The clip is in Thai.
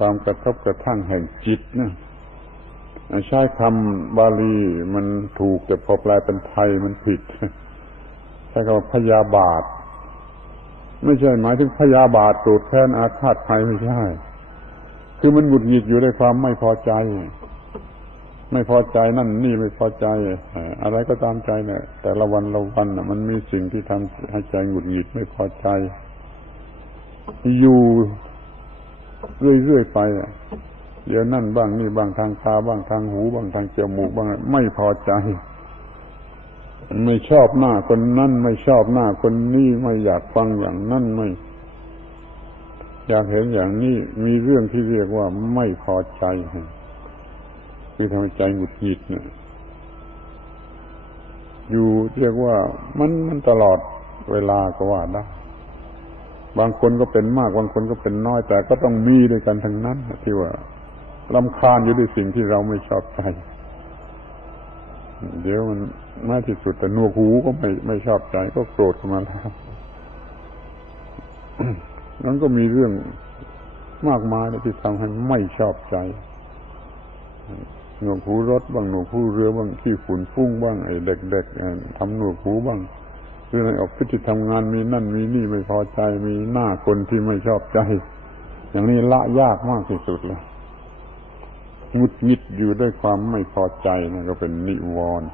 ความกระทบกระทั่งแห่งจิตนะใช้คำบาลีมันถูกแต่พอแปลเป็นไทยมันผิดใช้คำว่าพยาบาท ไม่ใช่หมายถึงพยาบาทโกรธแค้นอาฆาตใครไม่ใช่ คือมันหงุดหงิดอยู่ด้วยความไม่พอใจ ไม่พอใจนั่นนี่ไม่พอใจ อะไรก็ตามใจเนี่ย แต่ละวันละวันมันมีสิ่งที่ทำให้ใจหงุดหงิดไม่พอใจ อยู่ เรื่อยๆไปเดี๋ยวนั่นบ้างนี่บ้างทางตาบ้างทางหูบ้างทางจมูกบ้างไม่พอใจไม่ชอบหน้าคนนั่นไม่ชอบหน้าคนนี้ไม่อยากฟังอย่างนั่นไม่ อยากเห็นอย่างนี้มีเรื่องที่เรียกว่าไม่พอใจคือทำให้ใจหงุดหงิดเนี่ยอยู่เรียกว่ามันมันตลอดเวลาก็ว่าได้ บางคนก็เป็นมาก บางคนก็เป็นน้อย แต่ก็ต้องมีด้วยกันทั้งนั้นที่ว่าลำคาญอยู่ด้วยสิ่งที่เราไม่ชอบใจเดี๋ยวมันมากที่สุดแต่นัวหูก็ไม่ไม่ชอบใจ ก็โกรธขึ้นมาแล้วนั้นก็มีเรื่องมากมายที่ทำให้ไม่ชอบใจหนวกหูรถบ้างหนวกหูเรือบ้างขี้ฝุ่นฟุ้งบ้างไอ้เด็กๆทำหนวกหูบ้าง หรือในออฟฟิศที่ทำงานมีนั่นมีนี่ไม่พอใจมีหน้าคนที่ไม่ชอบใจ อย่างนี้ละยากมากที่สุดเลยงุดงิดอยู่ด้วยความไม่พอใจนั่นก็เป็นนิวรณ์